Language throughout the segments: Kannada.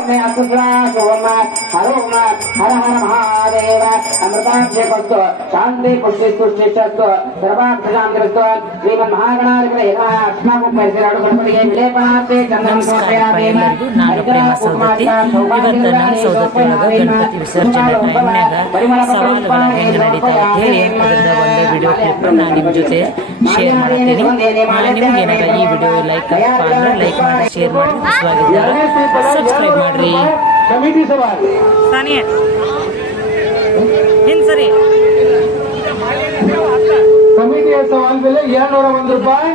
हर हर महादेव अमृताभिषेकस्तु शांति पुष्टि तुष्टिस्तु सर्वार्थशांतिस्तु श्रीमन् महागणाधिपतये नमः अस्माकं परिसराಡು ಗಣಪತಿಗೆ ವಿಲೇಪನಾರ್ಥೆ ಚಂದನ ಸಮರ್ಪಯಾಮಿ ನಾನು ಪ್ರೇಮ ಸೌದತ್ತಿ ಇವತ್ತು ನಮ್ಮ ಸೌದತ್ತಿಯೊಳಗೆ ಗಣಪತಿ ವಿಸರ್ಜನೆ ಟೈಮ್ನಾಗ ಸವಾಲುಗಳ ಹೆಂಗೆ ನಡೀತಾ ಅಂತ ಹೇಳಿ ಅದರಿಂದ ಒಂದು ವಿಡಿಯೋ ಕ್ಲಿಪ್ ನಾನು ನಿಮ್ಮ ಜೊತೆ ಶೇರ್ ಮಾಡ್ತೀನಿ. ನಿಮ್ಗೆ ಏನಾರ ಈ ವಿಡಿಯೋ ಲೈಕ್ ಅಂದ್ರೆ ಲೈಕ್ ಮಾಡಿ, ಶೇರ್ ಮಾಡಿ, ಇಷ್ಟವಾಗಿದ್ದರೆ ಸಬ್ಸ್ಕ್ರೈಬ್ ಮಾಡ್ರಿ. कमेटी सवाल सानिया हिंद सरी कमिटी सवाल बेले 201 ರೂಪಾಯಿ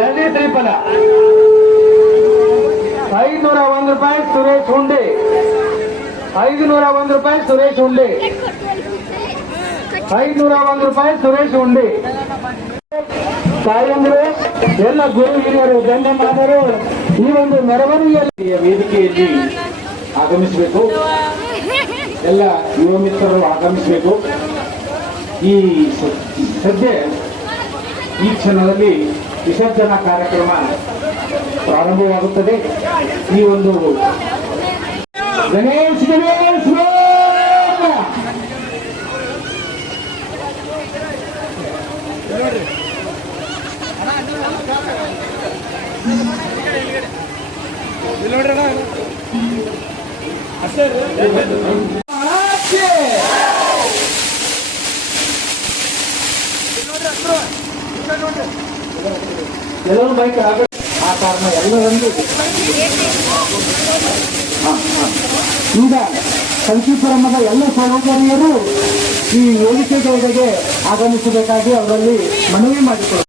ಎರಡನೇ ತ್ರಿಫಲ 501 ರೂಪಾಯಿ ಸುರೇಶ್ ಹುಂಡೆ 501 ರೂಪಾಯಿ ಸುರೇಶ್ ಹುಂಡೆ 501 ರೂಪಾಯಿ ಸುರೇಶ್ ಹುಂಡೆ ತಾಯಂದ್ರೆ ಎಲ್ಲ ಗುರು ಹಿರಿಯರು ಗಣ್ಯಮಾನರು ಈ ಒಂದು ಮೆರವಣಿಗೆಯ ವೇದಿಕೆಯಲ್ಲಿ ಆಗಮಿಸಬೇಕು. ಎಲ್ಲ ಯುವ ಮಿತ್ರರು ಆಗಮಿಸಬೇಕು. ಈ ಸದ್ಯ ಈ ಕ್ಷಣದಲ್ಲಿ ವಿಸರ್ಜನಾ ಕಾರ್ಯಕ್ರಮ ಪ್ರಾರಂಭವಾಗುತ್ತದೆ. ಈ ಒಂದು ಗಣೇಶ್ ಗಣೇಶ್ ಎಲ್ಲರೂ ಬೈಕ್ ಆಗ ಆ ಕಾರಣ ಎಲ್ಲರಲ್ಲೂ ಈಗ ಸಂಕೀಪುರಮದ ಎಲ್ಲ ಸಹೋದರಿಯರು ಈ ವೇದಿಕೆಗಳಿಗೆ ಆಗಮಿಸಬೇಕಾಗಿ ಅವರಲ್ಲಿ ಮನವಿ ಮಾಡಿಕೊಳ್ಳುತ್ತಾರೆ.